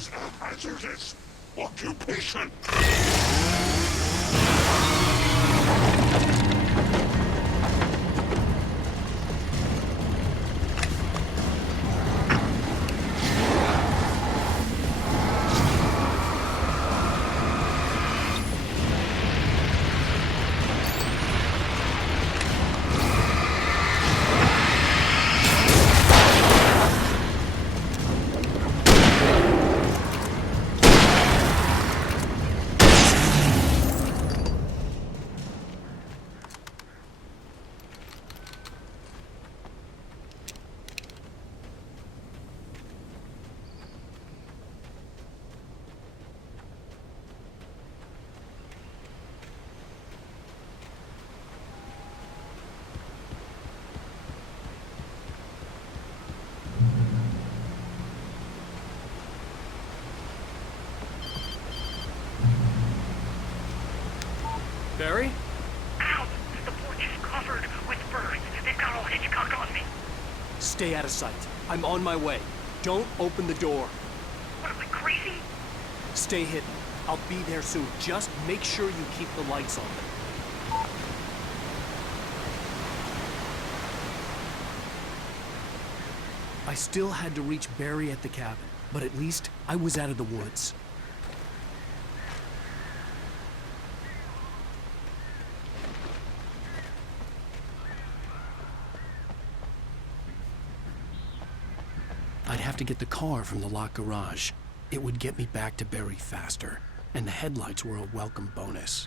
is a hazardous occupation. Barry? Ow! The porch is covered with birds. They've got all Hitchcock on me. Stay out of sight. I'm on my way. Don't open the door. What am I, crazy? Stay hidden. I'll be there soon. Just make sure you keep the lights on. I still had to reach Barry at the cabin, but at least I was out of the woods. I'd have to get the car from the locked garage. It would get me back to Barry faster, and the headlights were a welcome bonus.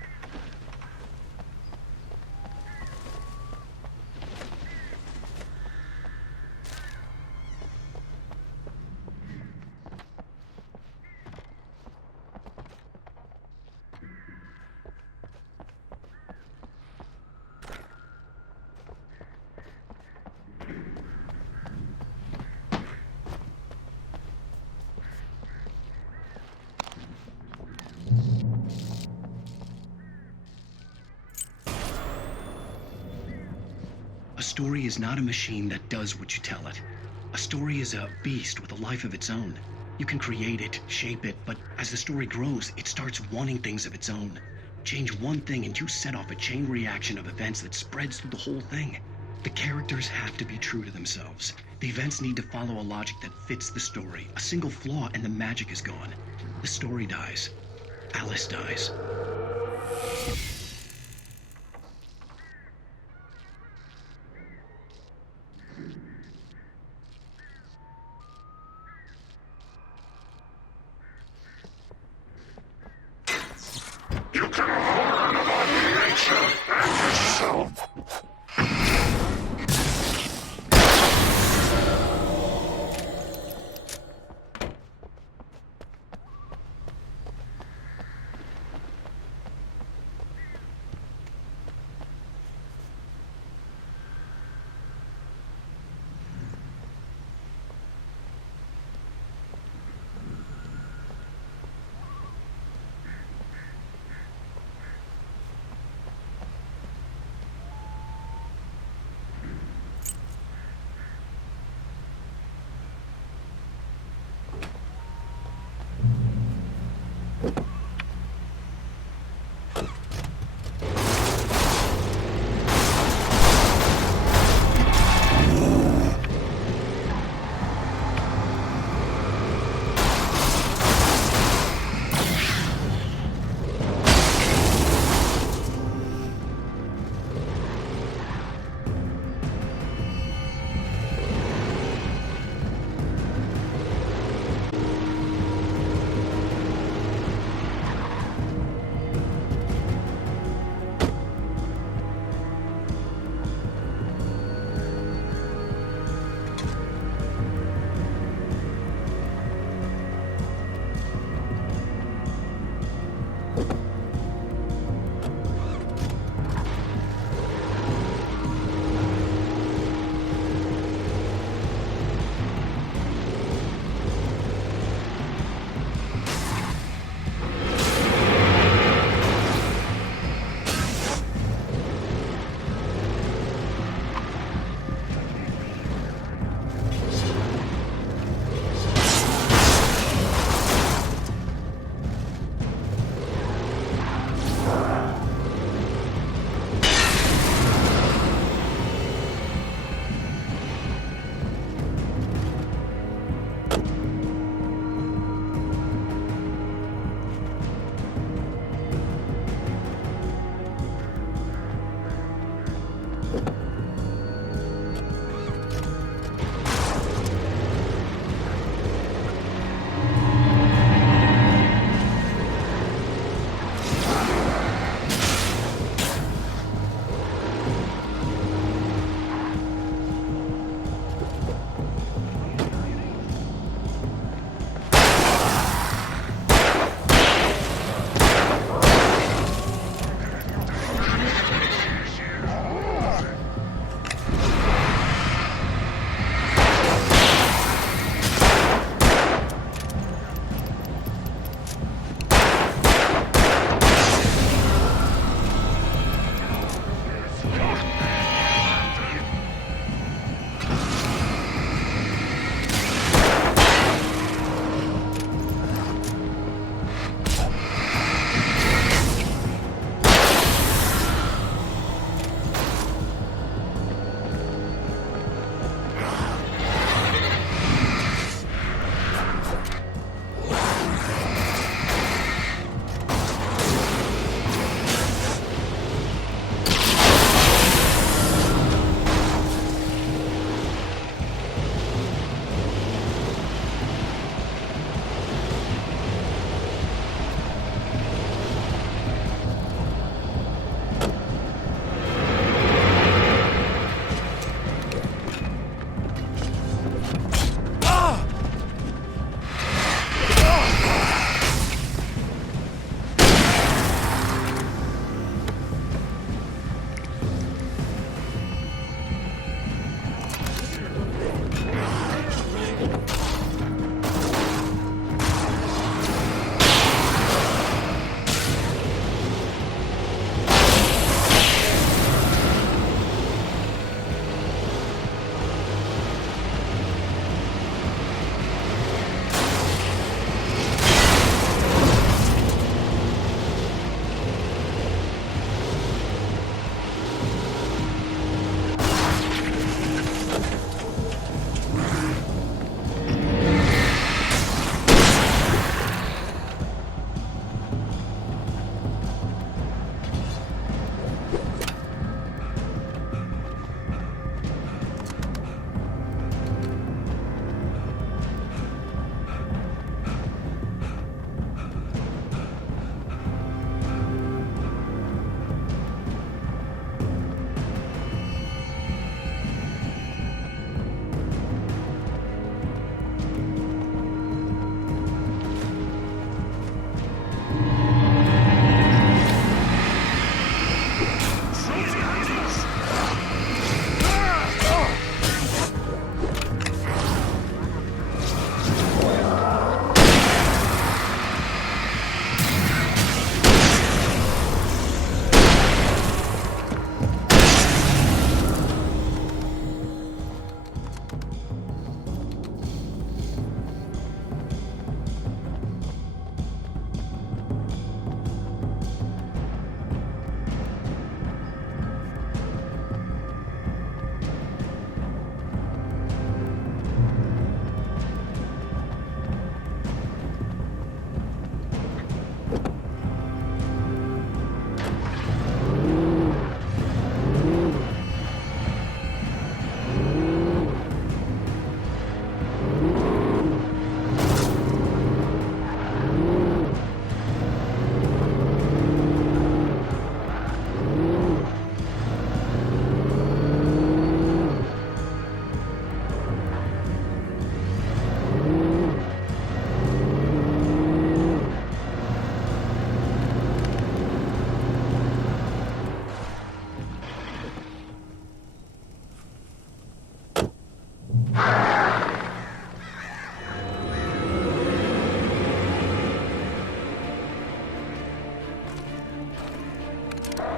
A story is not a machine that does what you tell it. A story is a beast with a life of its own. You can create it, shape it, but as the story grows, it starts wanting things of its own. Change one thing and you set off a chain reaction of events that spreads through the whole thing. The characters have to be true to themselves. The events need to follow a logic that fits the story. A single flaw and the magic is gone. The story dies. Alice dies. You can harm Mother Nature and yourself.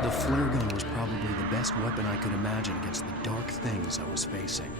The flare gun was probably the best weapon I could imagine against the dark things I was facing.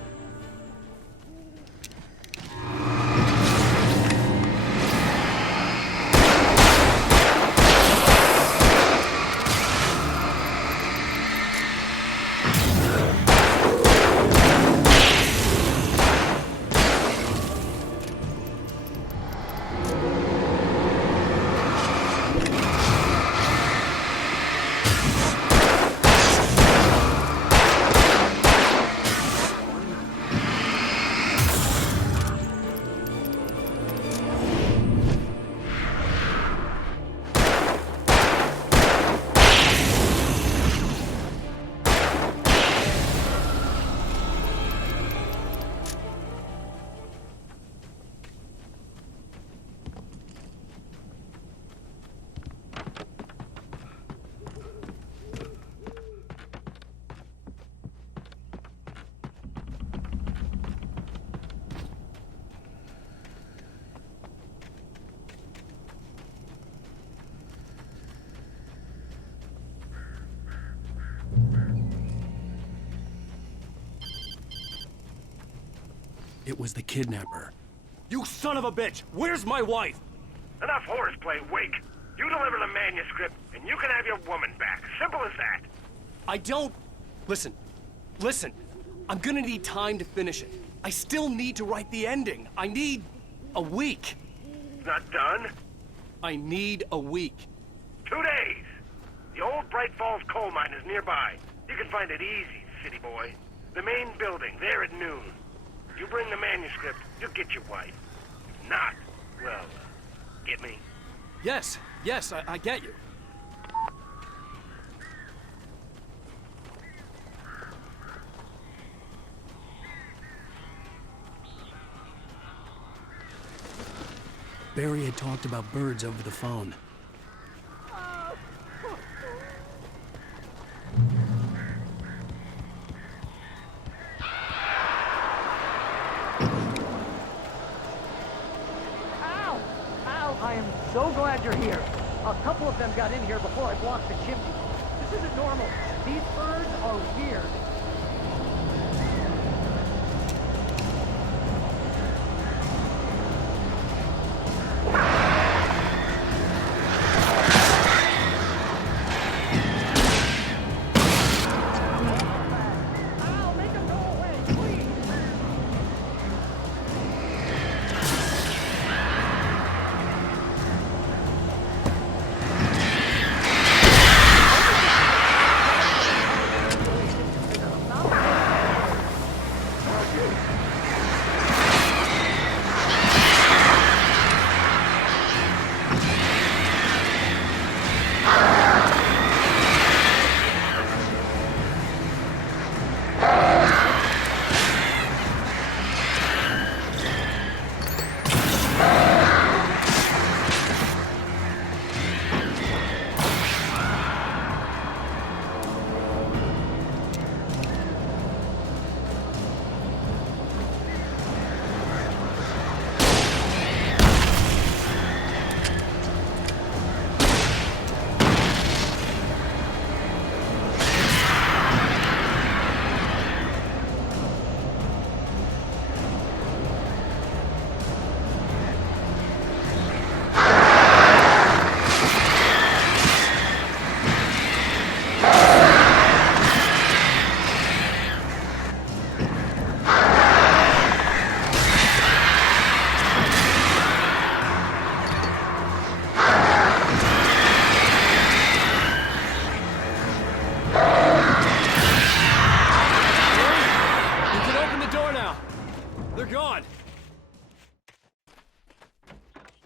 It was the kidnapper. You son of a bitch! Where's my wife? Enough horseplay, Wake. You deliver the manuscript, and you can have your woman back. Simple as that. I don't... Listen. Listen. I'm gonna need time to finish it. I still need to write the ending. I need... a week. Not done? I need a week. 2 days. The old Bright Falls coal mine is nearby. You can find it easy, city boy. The main building, there at noon. You bring the manuscript, you'll get your wife. If not, well, get me? Yes, I get you. Barry had talked about birds over the phone. I am so glad you're here. A couple of them got in here before I blocked the chimney. This isn't normal. These birds are weird. Ow, make them go away, please!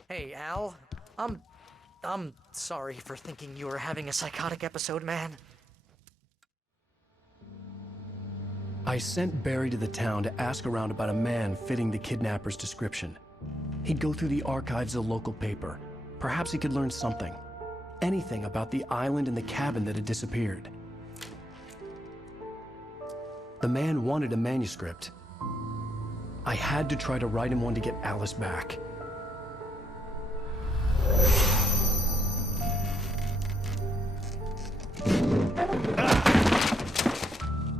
Hey, Al. I'm sorry for thinking you were having a psychotic episode, man. I sent Barry to the town to ask around about a man fitting the kidnapper's description. He'd go through the archives of the local paper. Perhaps he could learn something. Anything about the island and the cabin that had disappeared. The man wanted a manuscript. I had to try to write him one to get Alice back.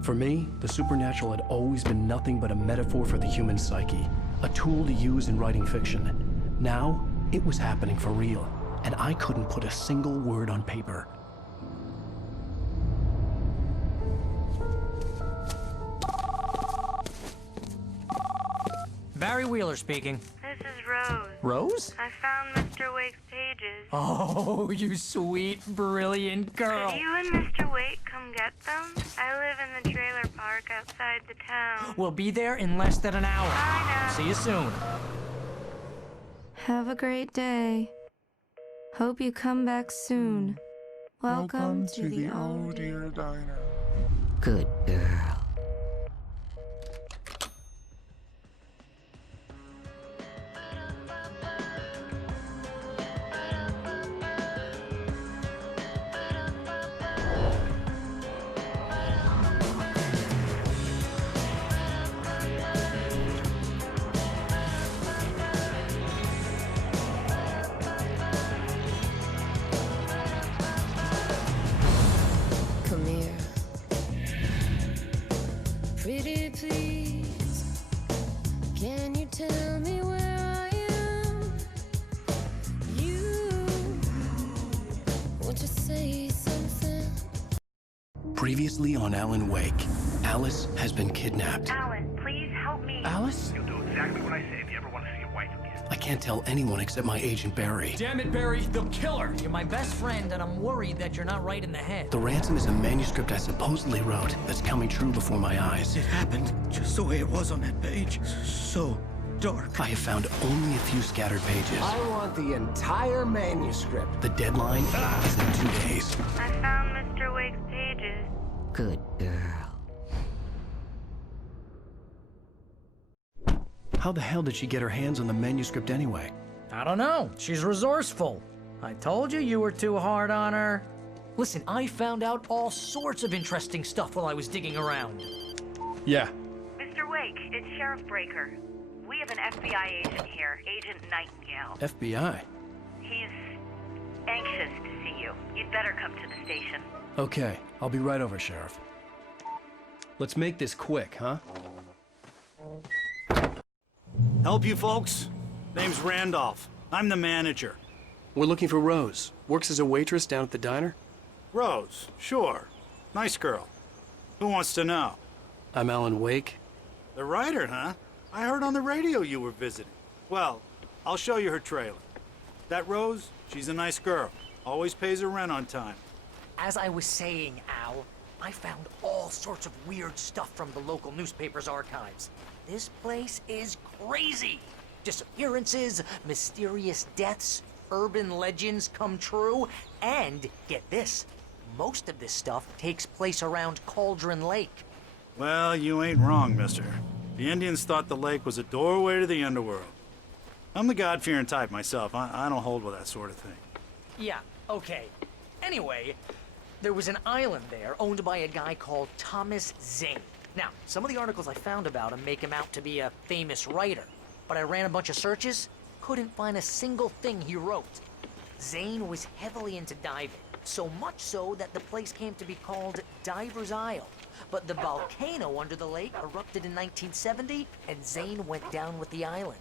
For me, the supernatural had always been nothing but a metaphor for the human psyche, a tool to use in writing fiction. Now, it was happening for real, and I couldn't put a single word on paper. Barry Wheeler speaking. This is Rose. Rose? I found Mr. Wake's pages. Oh, you sweet, brilliant girl. Could you and Mr. Wake come get them? I live in the trailer park outside the town. We'll be there in less than an hour. Bye now. See you soon. Have a great day. Hope you come back soon. Welcome to the Oh Dear Diner. Good girl. Come here. Pretty please, can you tell me where I am? You want to say something? Previously on Alan Wake, Alice has been kidnapped. Alan, please help me. Alice? You'll do exactly what I say if you ever want to see your wife again. I can't tell anyone except my agent Barry. Damn it, Barry, they'll kill her! You're my best friend, and I'm worried that you're not right in the head. The ransom is a manuscript I supposedly wrote that's coming true before my eyes. It happened just the way it was on that page. So dark. I have found only a few scattered pages. I want the entire manuscript. The deadline is in 2 days. I found Mr. Wake's pages. Good girl. How the hell did she get her hands on the manuscript anyway? I don't know. She's resourceful. I told you you were too hard on her. Listen, I found out all sorts of interesting stuff while I was digging around. Yeah. Mr. Wake, it's Sheriff Breaker. We have an FBI agent here, Agent Nightingale. FBI. He's anxious to see you. You'd better come to the station. Okay, I'll be right over, Sheriff. Let's make this quick, huh? Help you folks? Name's Randolph. I'm the manager. We're looking for Rose. Works as a waitress down at the diner. Rose, sure. Nice girl. Who wants to know? I'm Alan Wake. The writer, huh? I heard on the radio you were visiting. Well, I'll show you her trailer. That Rose, she's a nice girl. Always pays her rent on time. As I was saying, Al, I found all sorts of weird stuff from the local newspaper's archives. This place is crazy. Disappearances, mysterious deaths, urban legends come true, and get this, most of this stuff takes place around Cauldron Lake. Well, you ain't wrong, mister. The Indians thought the lake was a doorway to the underworld. I'm the God-fearing type myself. I don't hold with that sort of thing. Yeah, okay. Anyway, there was an island there owned by a guy called Thomas Zane. Now, some of the articles I found about him make him out to be a famous writer, but I ran a bunch of searches, couldn't find a single thing he wrote. Zane was heavily into diving, so much so that the place came to be called Diver's Isle. But the volcano under the lake erupted in 1970, and Zane went down with the island.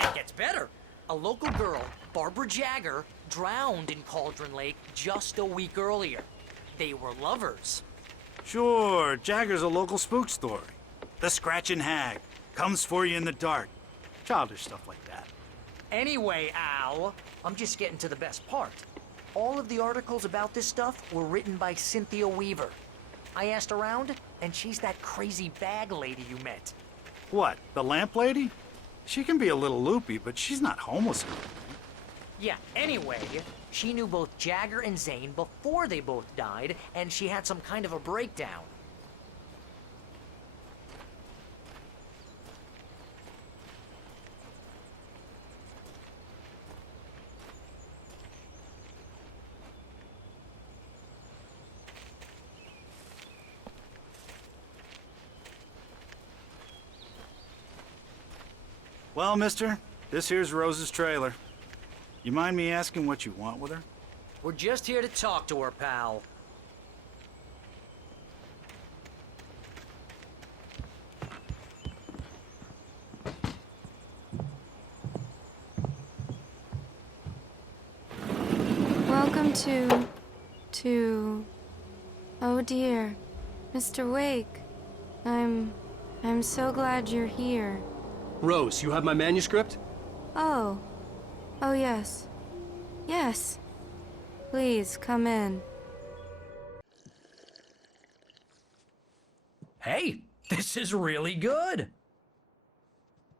It gets better. A local girl, Barbara Jagger, drowned in Cauldron Lake just a week earlier. They were lovers. Sure, Jagger's a local spook story. The Scratching Hag comes for you in the dark. Childish stuff like that. Anyway, Al, I'm just getting to the best part. All of the articles about this stuff were written by Cynthia Weaver. I asked around, and she's that crazy bag lady you met. What, the lamp lady? She can be a little loopy, but she's not homeless. Yeah, anyway, she knew both Jagger and Zane before they both died, and she had some kind of a breakdown. Well, mister, this here's Rose's trailer. You mind me asking what you want with her? We're just here to talk to her, pal. Welcome to... Oh dear, Mr. Wake. I'm so glad you're here. Rose, you have my manuscript? Oh. Oh, yes. Yes. Please, come in. Hey, this is really good.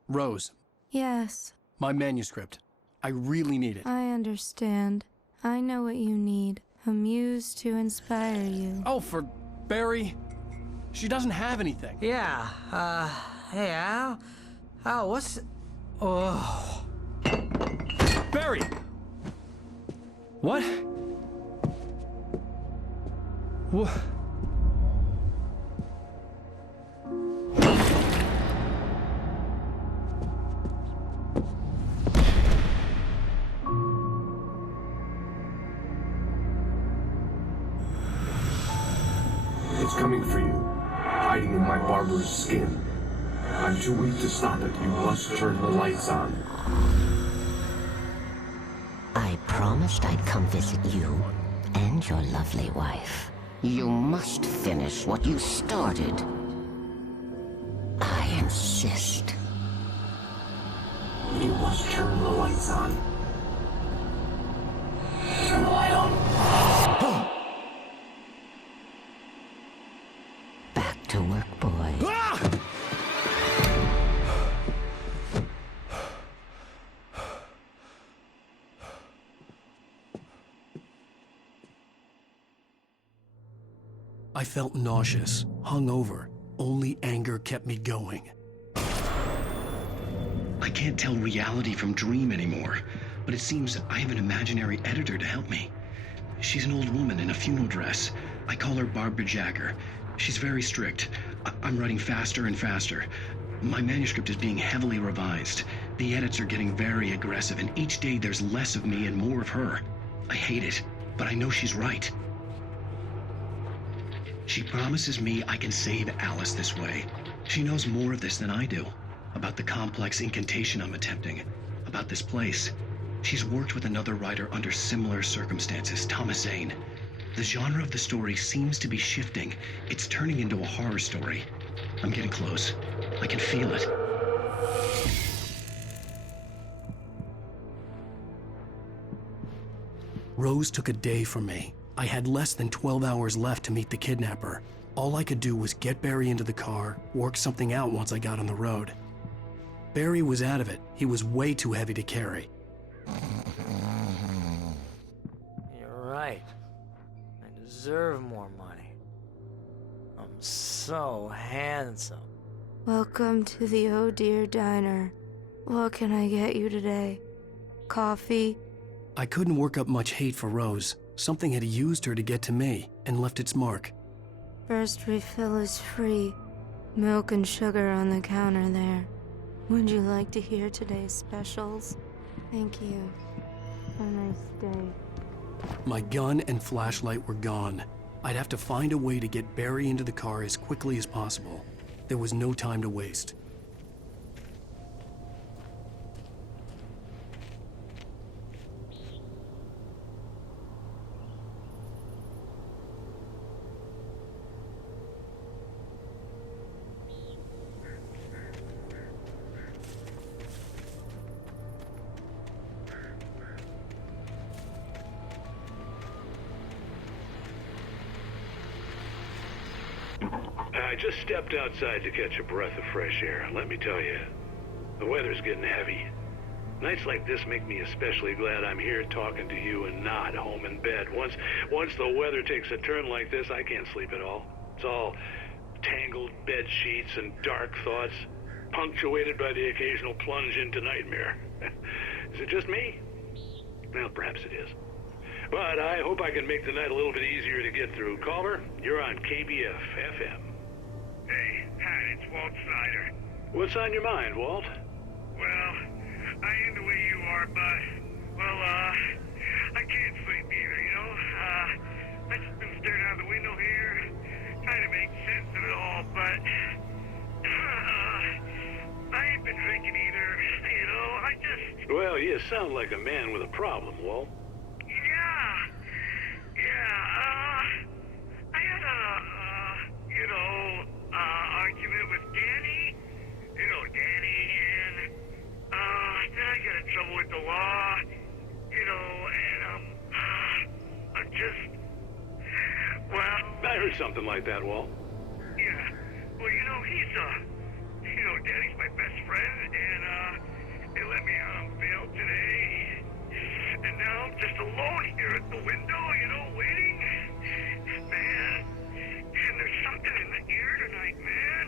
Rose, Yes, my manuscript. I really need it. I understand. I know what you need. A muse to inspire you. Oh, for Barry? She doesn't have anything. Yeah, hey, Al? Al, what's... Oh... Barry! What? What? It's coming for you, hiding in my barber's skin. I'm too weak to stop it. You must turn the lights on. I promised I'd come visit you and your lovely wife. You must finish what you started. I insist. You must turn the lights on. Turn the light on. Back to work, boy. I felt nauseous, hungover. Only anger kept me going. I can't tell reality from dream anymore, but it seems I have an imaginary editor to help me. She's an old woman in a funeral dress. I call her Barbara Jagger. She's very strict. I'm writing faster and faster. My manuscript is being heavily revised. The edits are getting very aggressive, and each day there's less of me and more of her. I hate it, but I know she's right. She promises me I can save Alice this way. She knows more of this than I do. About the complex incantation I'm attempting. About this place. She's worked with another writer under similar circumstances, Thomas Zane. The genre of the story seems to be shifting. It's turning into a horror story. I'm getting close. I can feel it. Rose took a day from me. I had less than 12 hours left to meet the kidnapper. All I could do was get Barry into the car, work something out once I got on the road. Barry was out of it. He was way too heavy to carry. You're right. I deserve more money. I'm so handsome. Welcome to the Oh Dear Diner. What can I get you today? Coffee? I couldn't work up much hate for Rose. Something had used her to get to me and left its mark. First refill is free. Milk and sugar on the counter there. Would you like to hear today's specials? Thank you. Have a nice day. My gun and flashlight were gone. I'd have to find a way to get Barry into the car as quickly as possible. There was no time to waste. I just stepped outside to catch a breath of fresh air. Let me tell you, the weather's getting heavy. Nights like this make me especially glad I'm here talking to you and not home in bed. Once the weather takes a turn like this, I can't sleep at all. It's all tangled bed sheets and dark thoughts, punctuated by the occasional plunge into nightmare. Is it just me? Well, perhaps it is. But I hope I can make the night a little bit easier to get through. Caller, you're on KBF FM. Hey, Pat, it's Walt Snyder. What's on your mind, Walt? Well, I am the way you are, bud. Well, I can't sleep either, you know? I just been staring out the window here, trying to make sense of it all, but... I ain't been drinking either, you know? I just... Well, you sound like a man with a problem, Walt. I had argument with Danny. You know, Danny, and, then I got in trouble with the law, you know, and, I'm just, well... I heard something like that, Walt. Yeah, well, you know, Danny's my best friend, and, they let me out on bail today. And now I'm just alone here at the window, you know, waiting. Man, and there's something in the air tonight, man.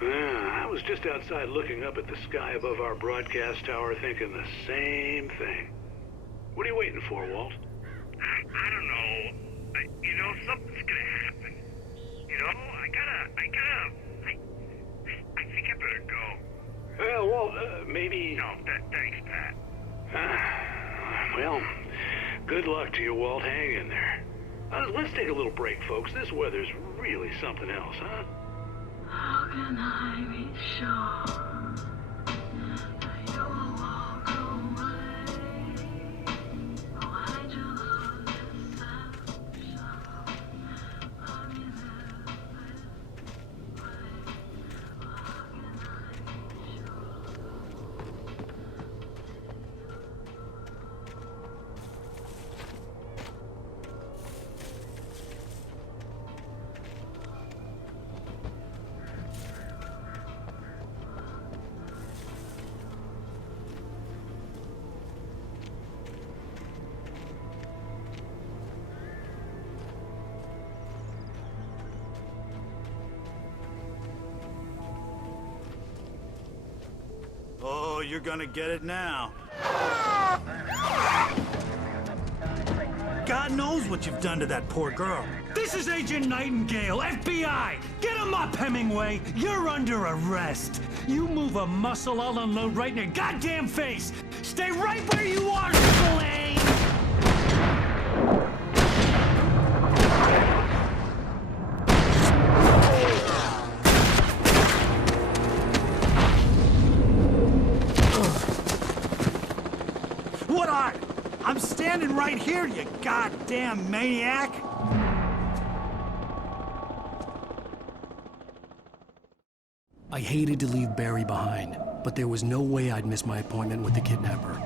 I was just outside looking up at the sky above our broadcast tower thinking the same thing. What are you waiting for, Walt? I don't know. You know, something's gonna happen. You know, I think I better go. Well, Walt, maybe... No, thanks, Pat. Well, good luck to you, Walt. Hang in there. Let's take a little break, folks. This weather's really something else, huh? How can I be sure that you will walk away? Why do you love deception? I mean, Oh, you're gonna get it now. God knows what you've done to that poor girl. This is Agent Nightingale, FBI! Get him up, Hemingway! You're under arrest! You move a muscle, I'll unload right in your goddamn face! Stay right where you are, Spillane! What are? I'm standing right here, you goddamn maniac! I hated to leave Barry behind, but there was no way I'd miss my appointment with the kidnapper.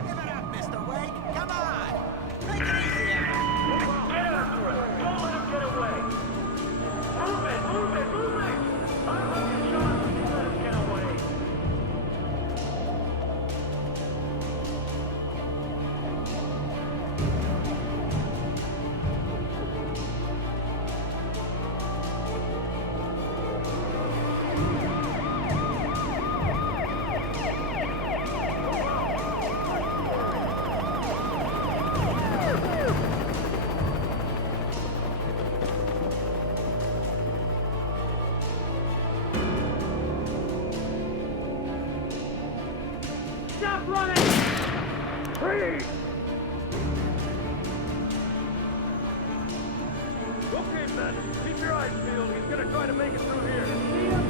Stop running! Freeze! Okay, man. Keep your eyes peeled. He's gonna try to make it through here. See him?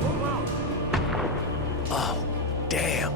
Move out. Oh, damn.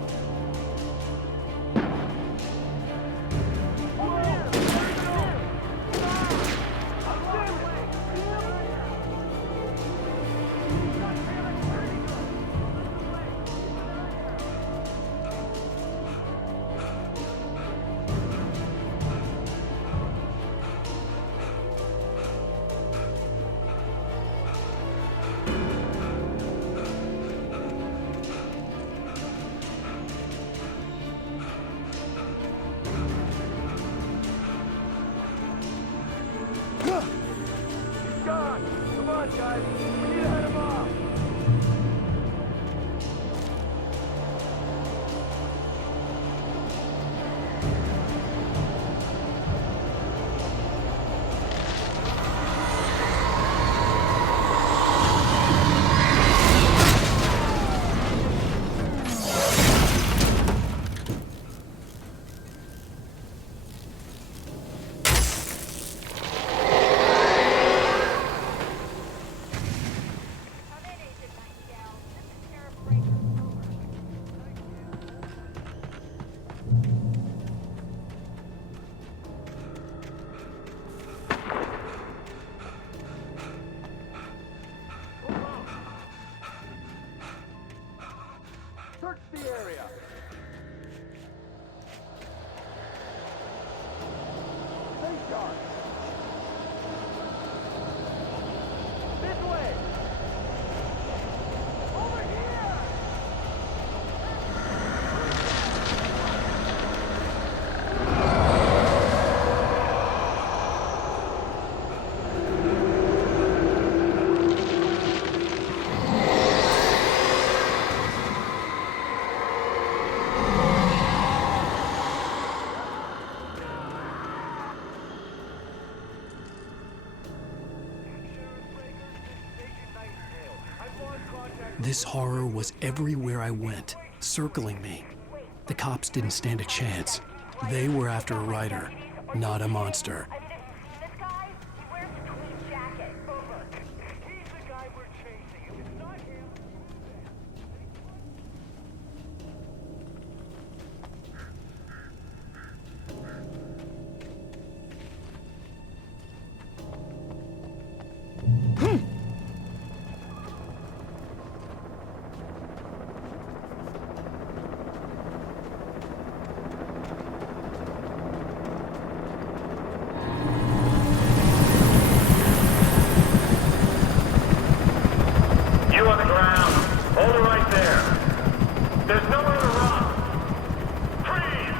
He's gone. Come on, guys. We need to head him off. This horror was everywhere I went, circling me. The cops didn't stand a chance. They were after a writer, not a monster. You on the ground. Hold it right there. There's nowhere to run. Freeze!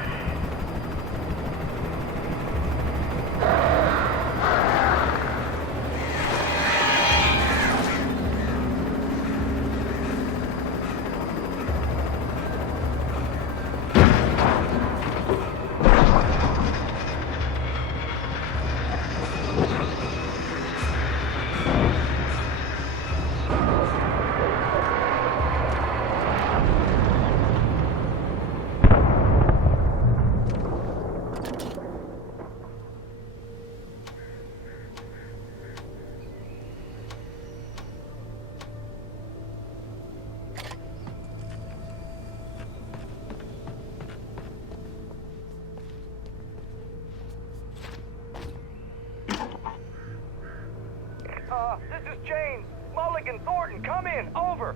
This is James. Mulligan, Thornton, come in. Over.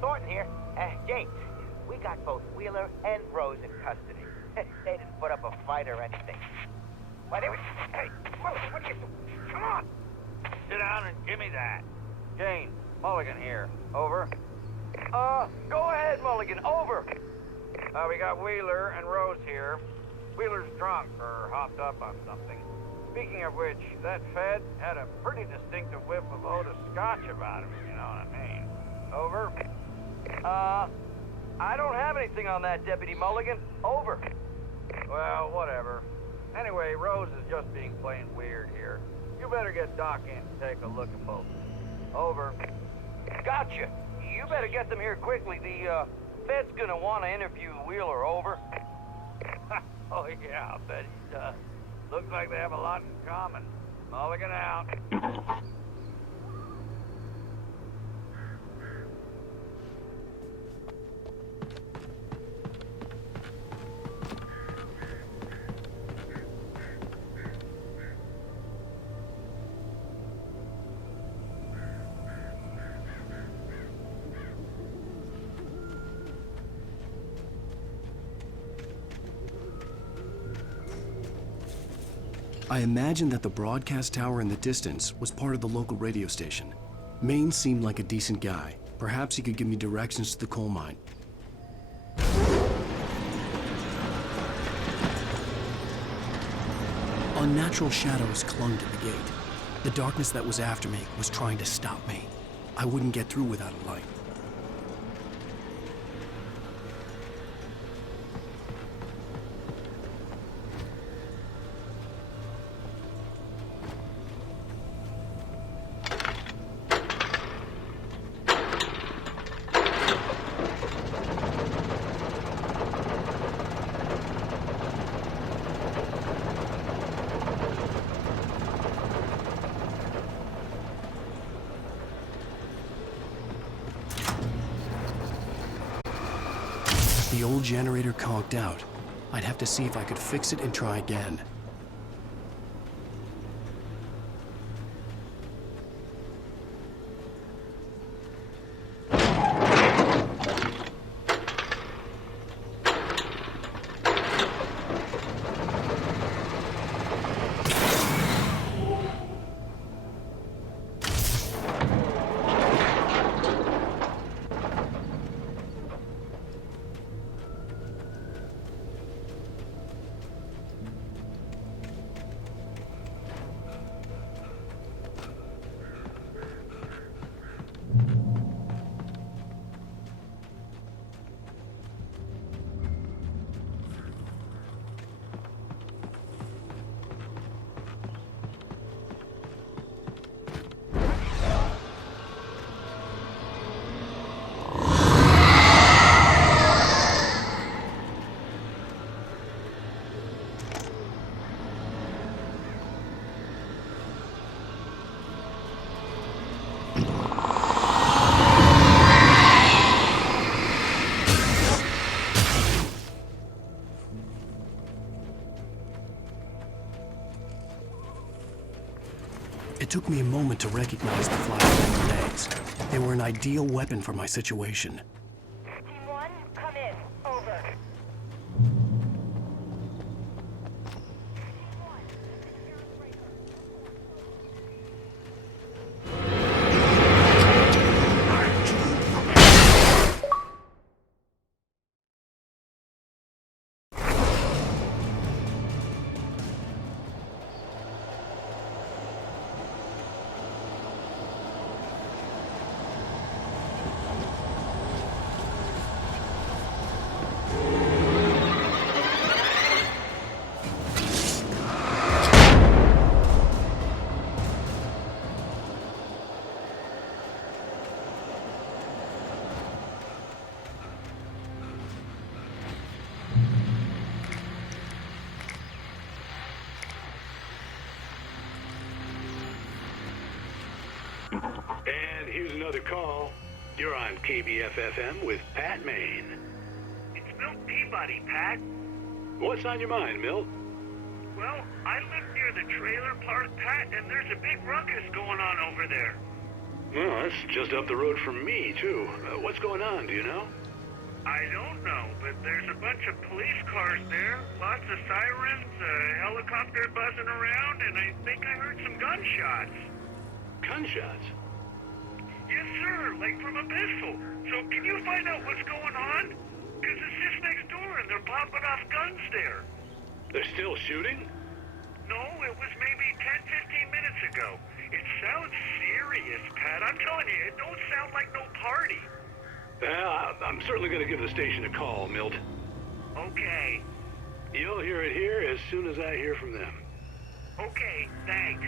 Thornton here. James, we got both Wheeler and Rose in custody. They didn't put up a fight or anything. Why, they were... Hey, what are you... Come on! Sit down and give me that. James, Mulligan here. Over. Go ahead, Mulligan. Over. We got Wheeler and Rose here. Wheeler's drunk or hopped up on something. Speaking of which, that Fed had a pretty distinctive whiff of Otis Scotch about him, you know what I mean. Over. I don't have anything on that, Deputy Mulligan. Over. Well, whatever. Anyway, Rose is just being plain weird here. You better get Doc in to take a look at both. Over. Gotcha. You better get them here quickly. The, Fed's gonna want to interview Wheeler. Over. Oh, yeah, I bet he does. Looks like they have a lot in common. Mulligan out. I imagined that the broadcast tower in the distance was part of the local radio station. Maine seemed like a decent guy. Perhaps he could give me directions to the coal mine. Unnatural shadows clung to the gate. The darkness that was after me was trying to stop me. I wouldn't get through without a light. The old generator conked out. I'd have to see if I could fix it and try again. It took me a moment to recognize the flashbang grenades. They were an ideal weapon for my situation. Team 1, come in. Over. And here's another call. You're on KBFFM with Pat Maine. It's Milt Peabody, Pat. What's on your mind, Milt? Well, I live near the trailer park, Pat, and there's a big ruckus going on over there. Well, that's just up the road from me, too. What's going on, do you know? I don't know, but there's a bunch of police cars there, lots of sirens, a helicopter buzzing around, and I think I heard some gunshots. Gunshots? Yes, sir, like from a pistol. So can you find out what's going on? Because it's just next door and they're popping off guns there. They're still shooting? No, it was maybe 10, 15 minutes ago. It sounds serious, Pat. I'm telling you, it don't sound like no party. I'm certainly going to give the station a call, Milt. Okay. You'll hear it here as soon as I hear from them. Okay, thanks.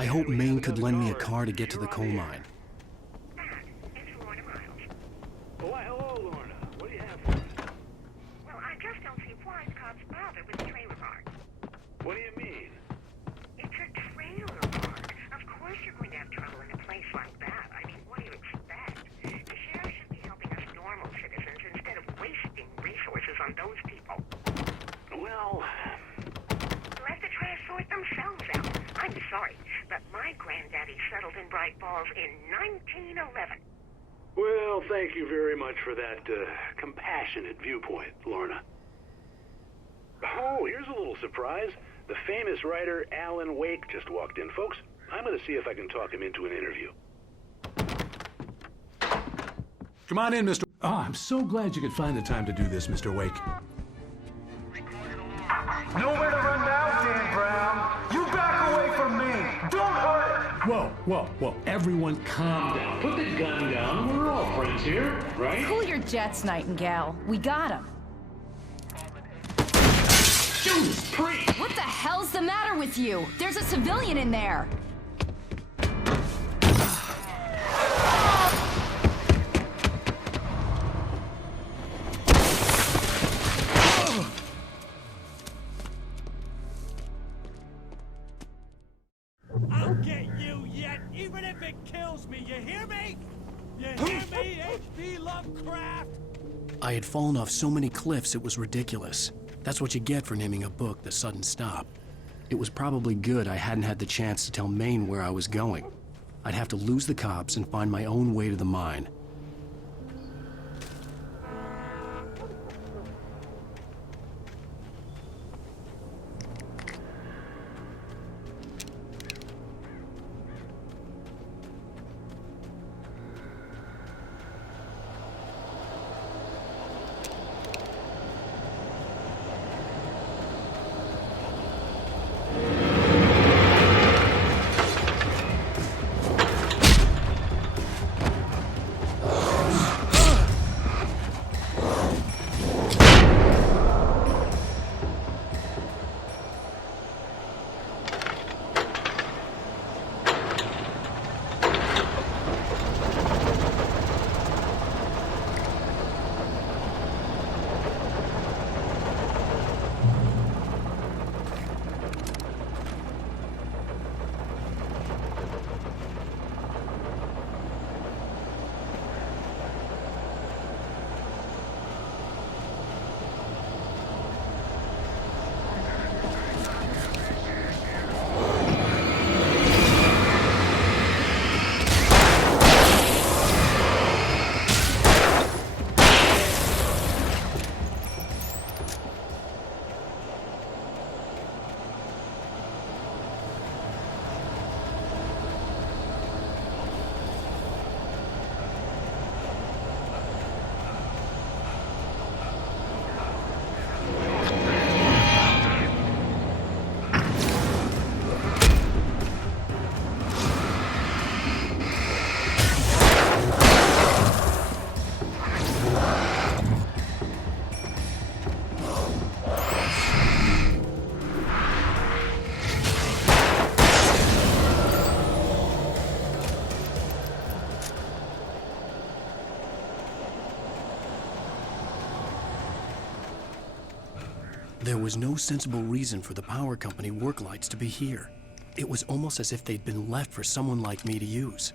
I hope Maine could lend me a car to get to the coal mine. Why, hello, Lorna. What do you have for me? Well, I just don't see why the cops bother with the trailer park. What do you mean? It's a trailer park. Of course you're going to have trouble in a place like that. I mean, what do you expect? The sheriff should be helping us normal citizens instead of wasting resources on those people. thank you very much for that compassionate viewpoint, Lorna. Oh, here's a little surprise. The famous writer Alan Wake just walked in. Folks, I'm going to see if I can talk him into an interview. Come on in, Mr. Oh, I'm so glad you could find the time to do this, Mr. Wake. Nowhere to run now, Dan Brown. You back away from me. Don't hurt him. Whoa. Everyone calm down. Put the gun down. We're all friends here, right? Cool your jets, Nightingale. We got him. Judas Priest! What the hell's the matter with you? There's a civilian in there. I'll get you yet, even if it kills me. You hear me? You hear me, H.P. Lovecraft? I had fallen off so many cliffs it was ridiculous. That's what you get for naming a book The Sudden Stop. It was probably good I hadn't had the chance to tell Maine where I was going. I'd have to lose the cops and find my own way to the mine. There was no sensible reason for the power company work lights to be here. It was almost as if they'd been left for someone like me to use.